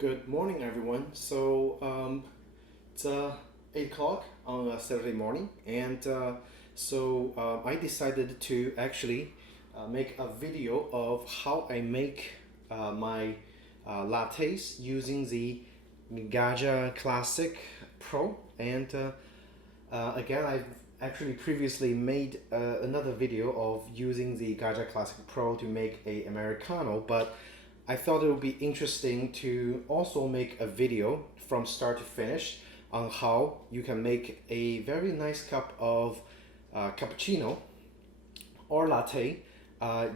Good morning, everyone. It's 8 o'clock on a Saturday morning, and I decided to actually make a video of how I make my lattes using the Gaggia Classic Pro. Again, I've actually previously made another video of using the Gaggia Classic Pro to make a Americano, but I thought it would be interesting to also make a video from start to finish on how you can make a very nice cup of cappuccino or latte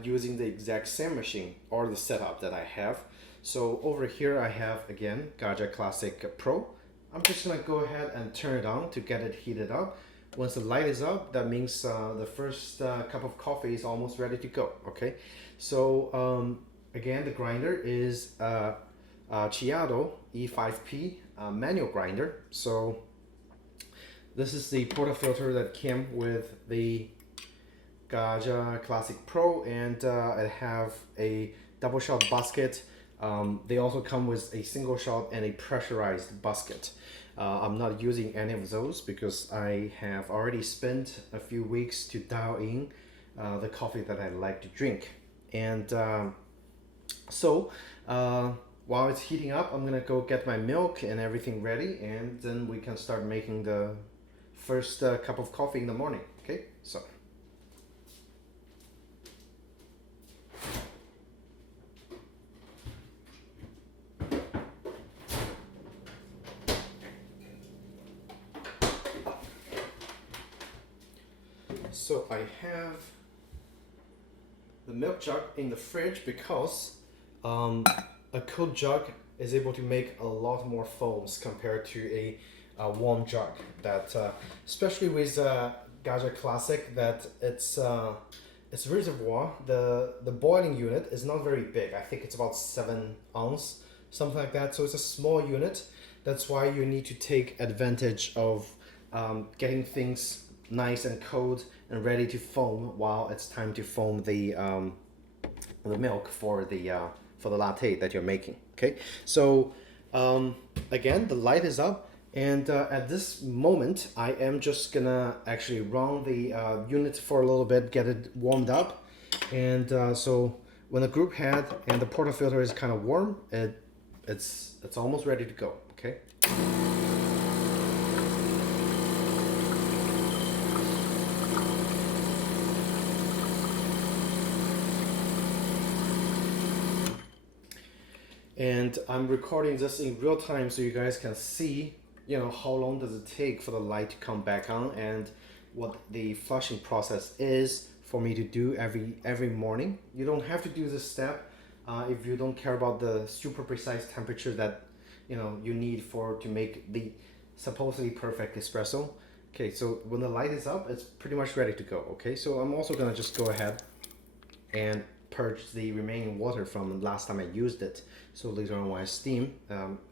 using the exact same machine or the setup that I have. So over here I have again Gaggia Classic Pro. I'm just gonna go ahead and turn it on to get it heated up. Once the light is up, that means the first cup of coffee is almost ready to go. Okay, so again, the grinder is Ceado E5P manual grinder. So this is the portafilter that came with the Gaggia Classic Pro, and it have a double shot basket. They also come with a single shot and a pressurized basket. I'm not using any of those because I have already spent a few weeks to dial in the coffee that I like to drink. And while it's heating up, I'm gonna go get my milk and everything ready, and then we can start making the first cup of coffee in the morning. Okay, so I have the milk jug in the fridge because a cold jug is able to make a lot more foams compared to a warm jug. That especially with Gaggia Classic, that its reservoir, the boiling unit is not very big. I think it's about 7 ounce, something like that. So it's a small unit. That's why you need to take advantage of getting things nice and cold and ready to foam while it's time to foam the milk for the latte that you're making. Okay, so again, the light is up, and at this moment I am just gonna actually run the unit for a little bit, get it warmed up, and so when the group head and the portafilter is kind of warm, it's almost ready to go. Okay. And I'm recording this in real time so you guys can see, how long does it take for the light to come back on and what the flushing process is for me to do every morning. You don't have to do this step if you don't care about the super precise temperature that you need to make the supposedly perfect espresso. Okay, so when the light is up, it's pretty much ready to go. Okay, so I'm also gonna just go ahead and purge the remaining water from last time I used it, so later on when I steam,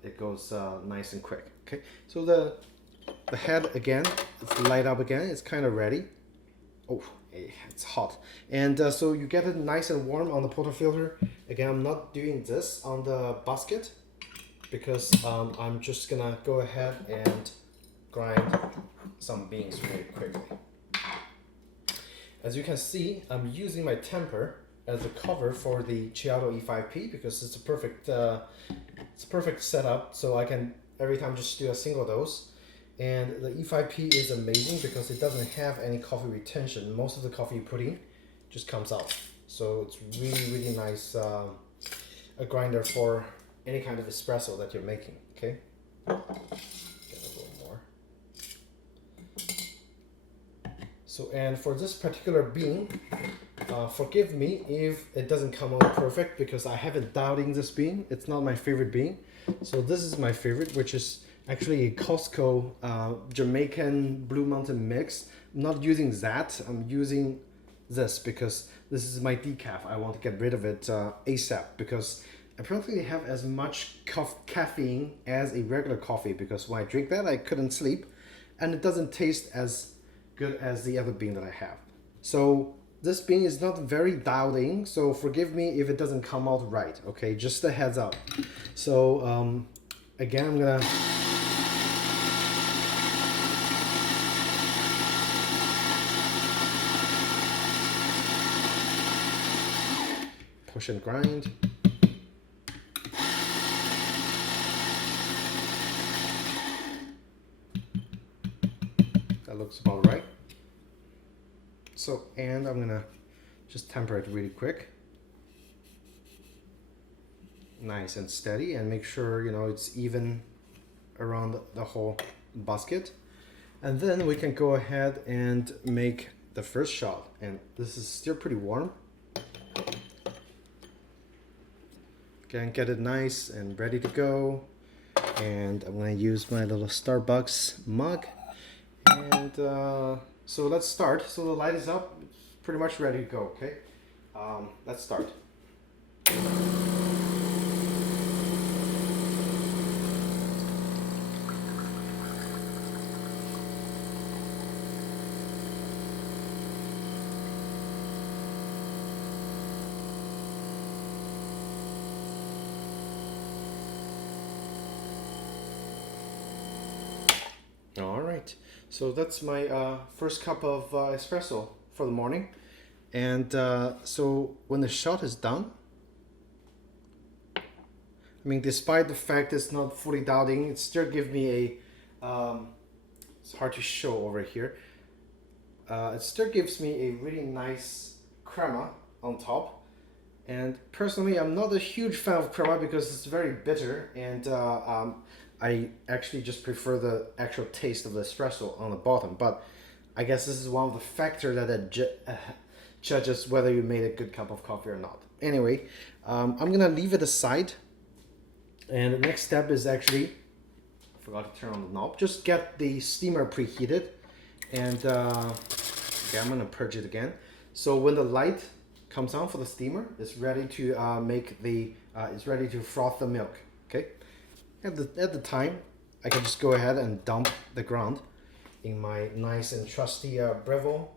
it goes nice and quick. Okay, so the head again, it's light up again, it's kind of ready. Oh, it's hot. And so you get it nice and warm on the portafilter. Again, I'm not doing this on the basket because I'm just gonna go ahead and grind some beans really quickly. As you can see, I'm using my Tamper as a cover for the Ceado E5P because it's a perfect setup, so I can every time just do a single dose. And the E5P is amazing because it doesn't have any coffee retention. Most of the coffee you put in just comes out, so it's really nice a grinder for any kind of espresso that you're making. Okay, get a little more. So, and for this particular bean, forgive me if it doesn't come out perfect because I haven't dialed in this bean. It's not my favorite bean. So this is my favorite, which is actually a Costco Jamaican Blue Mountain mix. I'm not using that. I'm using this because this is my decaf. I want to get rid of it ASAP because apparently they have as much caffeine as a regular coffee, because when I drink that I couldn't sleep and it doesn't taste as good as the other bean that I have. So this bean is not very dialed in, so forgive me if it doesn't come out right. Okay, just a heads up. So again, I'm gonna push and grind. That looks about right. So, and I'm gonna just temper it really quick. Nice and steady, and make sure, you know, it's even around the whole basket. And then we can go ahead and make the first shot. And this is still pretty warm. Again, get it nice and ready to go. And I'm gonna use my little Starbucks mug. And so let's start. So the light is up, it's pretty much ready to go, okay? Let's start. All right, so that's my first cup of espresso for the morning. And so when the shot is done, I mean, despite the fact it's not fully dialed, it still gives me a, it's hard to show over here, it still gives me a really nice crema on top. And personally, I'm not a huge fan of crema because it's very bitter, and I actually just prefer the actual taste of the espresso on the bottom. But I guess this is one of the factors that judges whether you made a good cup of coffee or not. Anyway, I'm gonna leave it aside. And the next step is actually, I forgot to turn on the knob, just get the steamer preheated. And okay, I'm gonna purge it again. So when the light comes on for the steamer, it's ready to it's ready to froth the milk. Okay. At the time, I can just go ahead and dump the ground in my nice and trusty Breville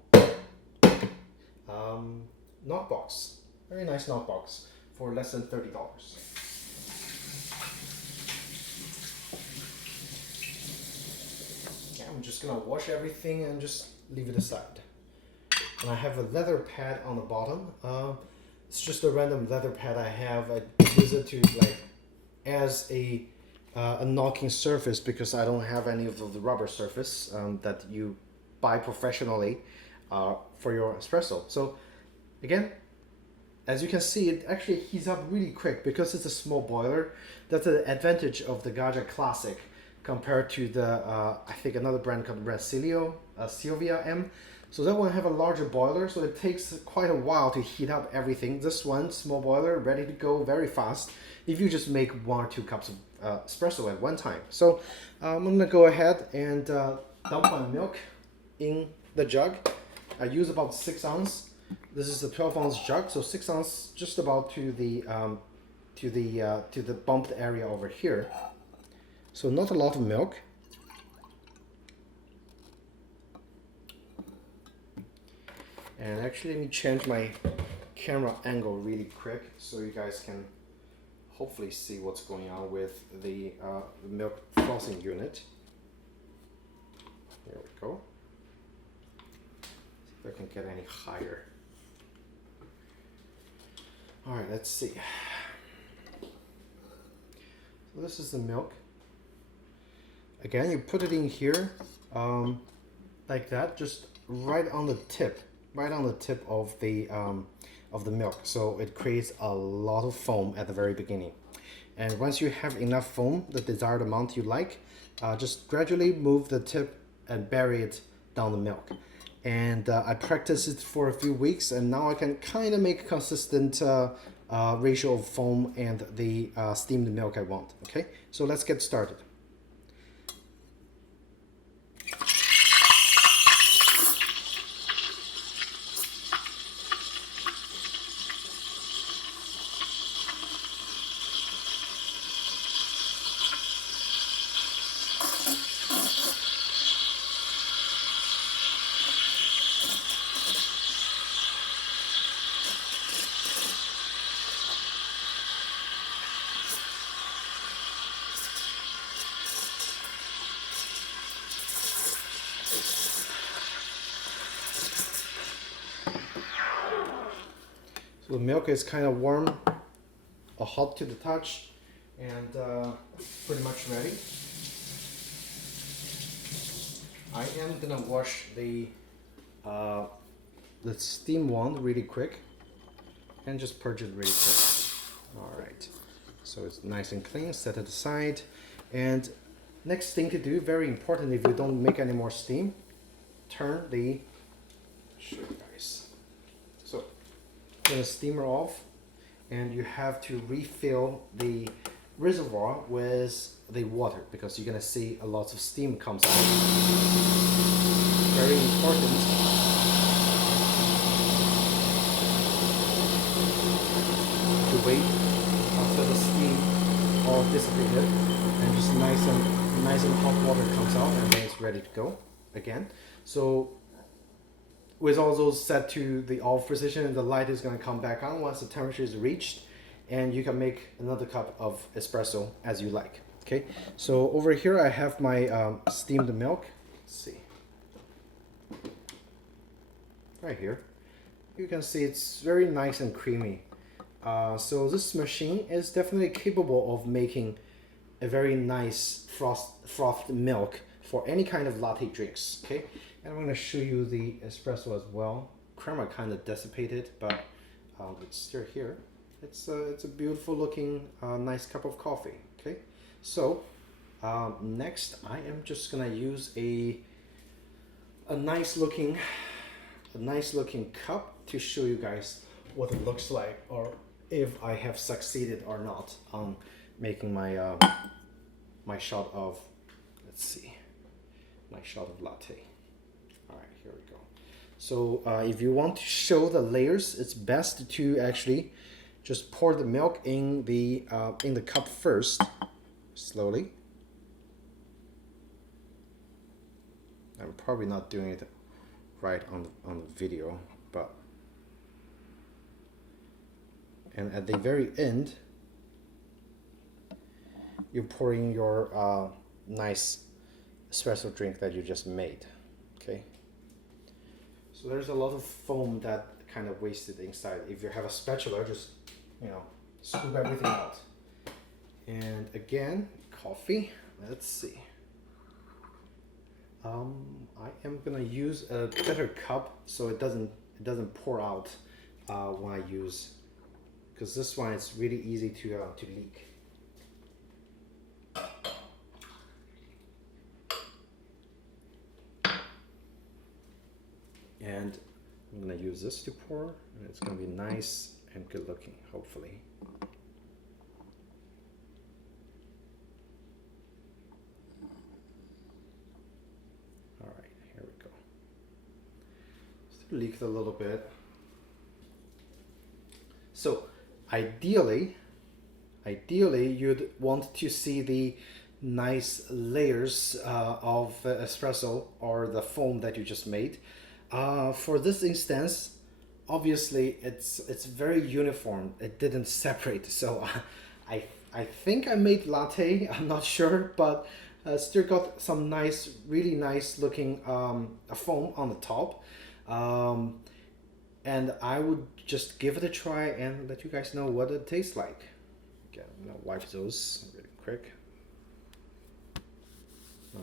knockbox. Very nice knockbox for less than $30. Yeah, I'm just gonna wash everything and just leave it aside. And I have a leather pad on the bottom. It's just a random leather pad I have. I use it to like as a knocking surface because I don't have any of the rubber surface that you buy professionally for your espresso. So again, as you can see, it actually heats up really quick because it's a small boiler. That's the advantage of the Gaggia Classic compared to the I think another brand called Sylvia M. So that one have a larger boiler, so it takes quite a while to heat up everything. This one, small boiler, ready to go very fast if you just make 1 or 2 cups of espresso at one time. So I'm gonna go ahead and dump my milk in the jug. I use about 6 ounce. This is a 12-ounce jug, so 6 ounce just about to the bumped area over here. So not a lot of milk. And actually, let me change my camera angle really quick so you guys can hopefully see what's going on with the milk frothing unit. There we go. See if I can get any higher. All right, let's see. So this is the milk. Again, you put it in here like that, just right on the tip of the milk. So it creates a lot of foam at the very beginning. And once you have enough foam, the desired amount you like, just gradually move the tip and bury it down the milk. And I practiced it for a few weeks, and now I can kind of make a consistent ratio of foam and the steamed milk I want. Okay, so let's get started. So the milk is kind of warm, hot to the touch, and pretty much ready. I am gonna wash the steam one really quick and just purge it really quick. All right, so it's nice and clean, set it aside. And next thing to do, very important if you don't make any more steam, turn the, show you guys. So turn the steamer off, and you have to refill the reservoir with the water because you're gonna see a lot of steam comes out. Very important. To wait until the steam all dissipated and just nice and hot water comes out, and then it's ready to go again. So with all those set to the off position, the light is going to come back on once the temperature is reached, and you can make another cup of espresso as you like. Okay, so over here I have my steamed milk. Let's see, right here you can see it's very nice and creamy. So this machine is definitely capable of making a very nice frothed milk for any kind of latte drinks. Okay, and I'm going to show you the espresso as well. Creamer kind of dissipated, but it's still here. It's a beautiful looking nice cup of coffee. Okay, so next I am just gonna use a nice looking cup to show you guys what it looks like, or if I have succeeded or not on making my my shot of, let's see, my shot of latte. All right, here we go. So if you want to show the layers, it's best to actually just pour the milk in the cup first, slowly. I'm probably not doing it right on the video, but, and at the very end, you pour in your nice espresso drink that you just made. Okay. So there's a lot of foam that kind of wasted inside. If you have a spatula, just, you know, scoop everything out. And again, coffee. Let's see. I am gonna use a better cup so it doesn't pour out when I use, because this one is really easy to leak. And I'm gonna use this to pour, and it's gonna be nice and good looking, hopefully. All right, here we go. Still leaked a little bit. So ideally you'd want to see the nice layers of espresso or the foam that you just made. For this instance, obviously it's very uniform. It didn't separate, so I think I made latte. I'm not sure, but still got some nice, really nice looking foam on the top. And I would just give it a try and let you guys know what it tastes like. Okay, I'm gonna wipe those really quick.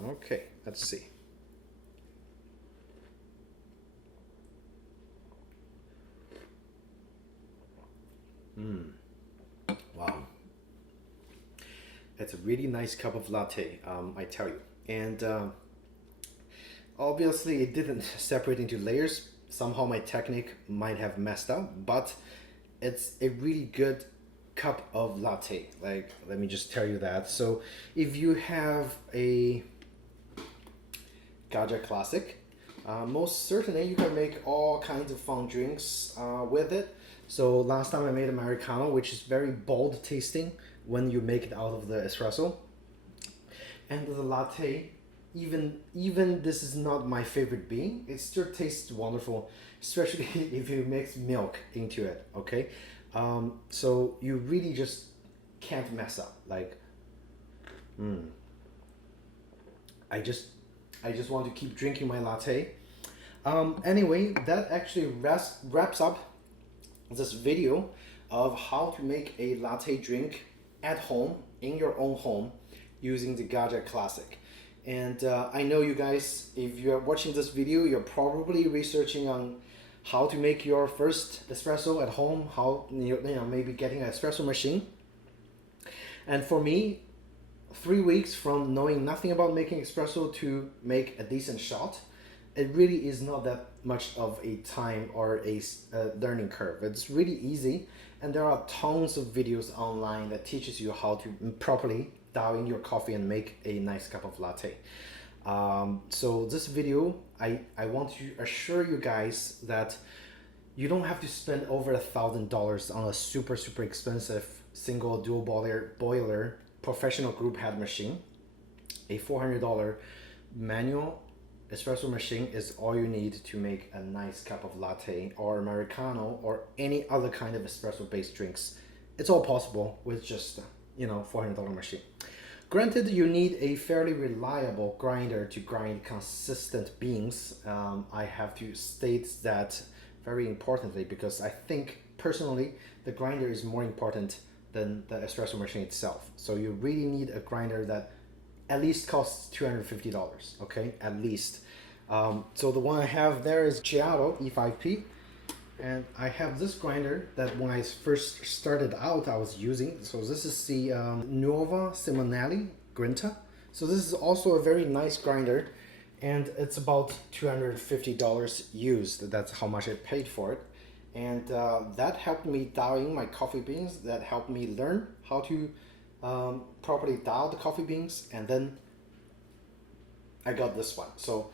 Okay, let's see. Wow, it's a really nice cup of latte, I tell you. And obviously it didn't separate into layers. Somehow my technique might have messed up, but it's a really good cup of latte. Like, let me just tell you that. So if you have a Gaggia Classic, most certainly you can make all kinds of fun drinks with it. So last time I made Americano, which is very bold tasting when you make it out of the espresso. And the latte, even this is not my favorite bean, it still tastes wonderful, especially if you mix milk into it, okay? So you really just can't mess up. Like, I just want to keep drinking my latte. Anyway, that actually wraps up this video of how to make a latte drink at home, in your own home, using the Gaggia Classic. And I know you guys, if you're watching this video, you're probably researching on how to make your first espresso at home, how maybe getting an espresso machine. And for me, 3 weeks from knowing nothing about making espresso to make a decent shot, it really is not that much of a time or a learning curve. It's really easy, and there are tons of videos online that teaches you how to properly dial in your coffee and make a nice cup of latte. So this video, I want to assure you guys that you don't have to spend over $1,000 on a super expensive single dual boiler professional group head machine. A $400 manual espresso machine is all you need to make a nice cup of latte or Americano or any other kind of espresso based drinks. It's all possible with just $400 machine. Granted, you need a fairly reliable grinder to grind consistent beans. I have to state that very importantly, because I think personally the grinder is more important than the espresso machine itself. So you really need a grinder that at least costs $250, okay, at least. So the one I have there is Ceado E5P, and I have this grinder that when I first started out I was using. So this is the Nuova Simonelli Grinta. So this is also a very nice grinder, and it's about $250 used. That's how much I paid for it. And that helped me dial in my coffee beans. That helped me learn how to properly dial the coffee beans. And then I got this one. So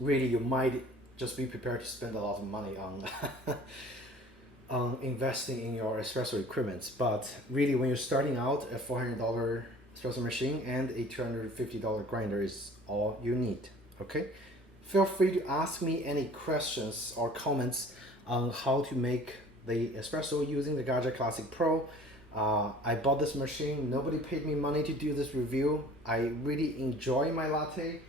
really, you might just be prepared to spend a lot of money on investing in your espresso equipment. But really, when you're starting out, a $400 espresso machine and a $250 grinder is all you need. Okay. Feel free to ask me any questions or comments on how to make the espresso using the Gaggia Classic Pro. I bought this machine. Nobody paid me money to do this review. I really enjoy my latte.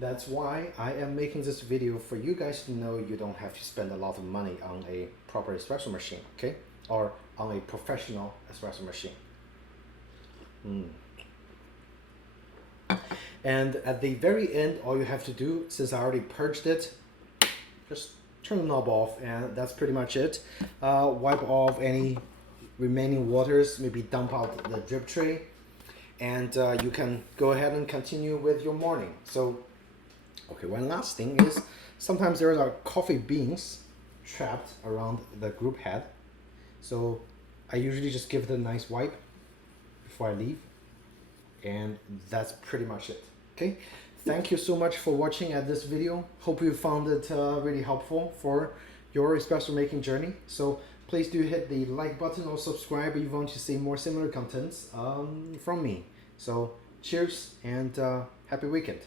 That's why I am making this video for you guys to know you don't have to spend a lot of money on a proper espresso machine, okay? Or on a professional espresso machine. And at the very end, all you have to do, since I already purged it, just turn the knob off, and that's pretty much it. Wipe off any remaining waters, maybe dump out the drip tray, and you can go ahead and continue with your morning. So, okay, one last thing is, sometimes there are coffee beans trapped around the group head. So I usually just give it a nice wipe before I leave. And that's pretty much it. Okay, thank you so much for watching at this video. Hope you found it really helpful for your espresso making journey. So please do hit the like button or subscribe if you want to see more similar contents from me. So cheers and happy weekend.